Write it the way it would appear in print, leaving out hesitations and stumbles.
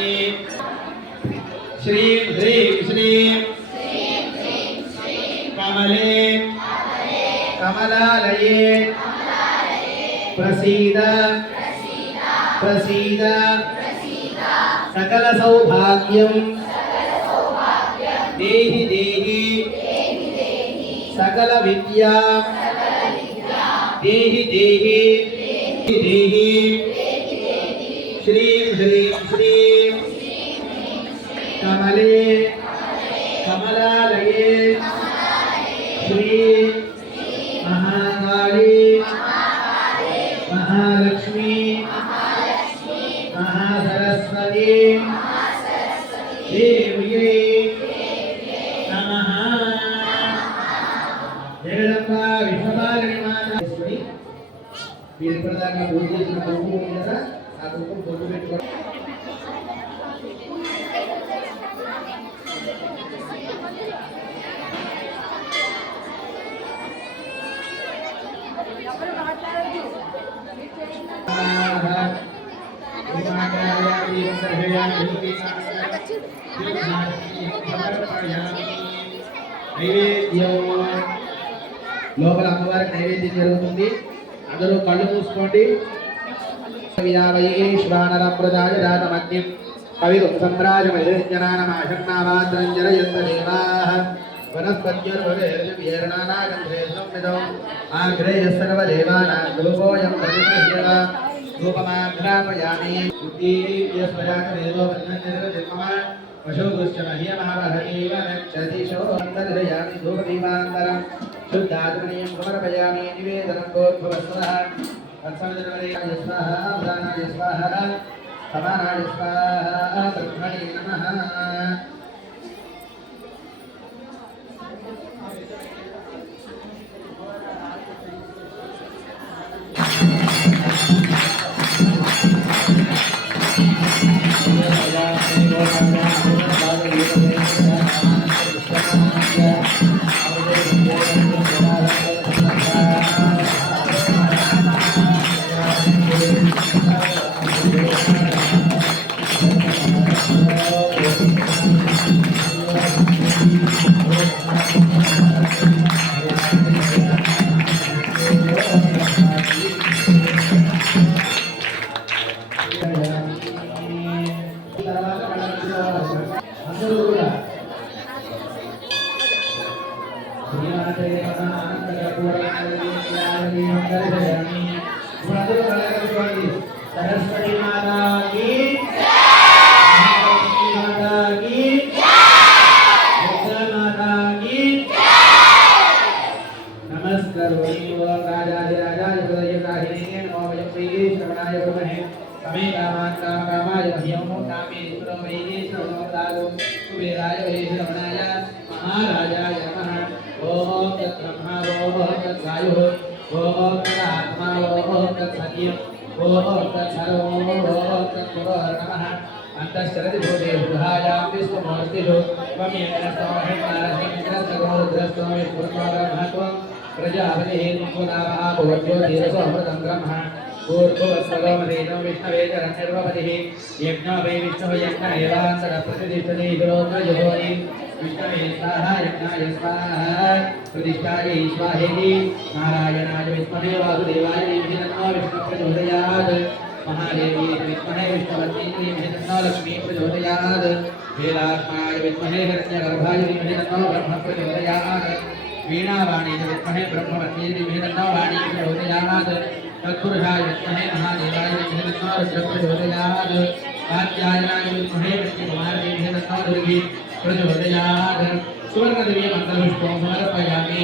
श्रीं ह्रीं श्रीं कमले कमलालये प्रसीद प्रसीद सकल सौभाग्यं देहि देहि सकल विद्या देहि देहि देहि श्रीं ह्रीं श्रीं कमले कमलालये श्री महाकाली महालक्ष्मी महासरस्वती देव्यै नमः। जगदम्बा विश्वपालिनी माता మీరు ఇప్పటిదాకా పూజ చేసిన కుంకుమ ఉంది కదా, ఆ కుంకుమ బొట్టు పెట్టుకోండి. లోపల అమ్మవారికి నైవేద్యం జరుగుతుంది. అందరూ కళ్ళు మూసుకోండి. శ్వానరప్రదాయ రాతమగ్నిం కవిగుం సంరాజమయజ్ఞనానమాషన్నావాద్రంజరయంతదేవాః వనస్పత్యుర్వరేర్జవ్యేర్ణానాగంధే సంవిదౌ ఆగ్రేయస్సర్వదేవానాం ధూపోయం ప్రతిగృహ్యత ధూపమాఘ్రాపయామి ఉద్దీర్యస్వయాకవేదో వన్ననిర్వదిమమ పశుగుశ్చమహ్యమహవహీవ నక్షతిశో అంతర్జయామి ధూపదీపానంతరం शुद्धात्मनीयं समर्पयामि निवेदनं भोद्भवस्वः तत्सवितुर्वरेणाय स्वाहा उदानाय स्वाहा समानाय स्वाहा ब्रह्मणे नमः। सरस्वती माता की माता की माता की नमस्कारोमि ओम राजाधिराजाय हृदयकाहिने नमो वयं श्री श्रवणाय ब्रह्मणे समे कामाय मह्यं नामे ईश्वरो दादो कुबेराय वै श्रवणाय महाराजाय नमः। ओम तत्ब्रह्मा ओम तत्वायुः ओम तदात्मा ओम तत्सत्यम् ओम तत्सर्वो ओम तत्पुरुषो नमः। अंतश्चरति भूते बुधायां विष्णुमूर्तिषु त्वमेकस्तोमेन्द्रस्तगोरुद्रस्तोमेश्वरत्वं प्रजापतिः मुकुलामः भवत्यो धीरसोऽमृतं ब्रह्म पूर्वस्वलोमधेनो विष्णवे चरन्निर्वपतिः यज्ञो वै विष्णुः यज्ञ एवान्तरप्रतिष्ठते हिरोग्रजोनि विष्णवे स्वाहा यज्ञाय स्वाहा प्रतिष्ठायै स्वाहेति नारायणाय विद्महे वासुदेवाय धीमहि तन्नो विष्णुः प्रचोदयात् महादेवी विद्महे विष्णुवती धीमहि तन्नो लक्ष्मीः प्रचोदयात् हेलात्माय विद्महे हिरण्यगर्भाय धीमहि तन्नो ब्रह्मः प्रचोदयात् वीणावाणी विद्महे ब्रह्मवती धीमहि तन्नो वाणी प्रचोदयात् तत्पुरुषाय विद्महे महादेवाय धीमहि तन्नो रुद्रः प्रचोदयात् कात्यायनाय विद्महे विष्णुकुमाराय धीमहि तन्नो दुर्गी प्रचोदयात् सुवर्णदेवी मंगलपुष्पं समर्पयामि।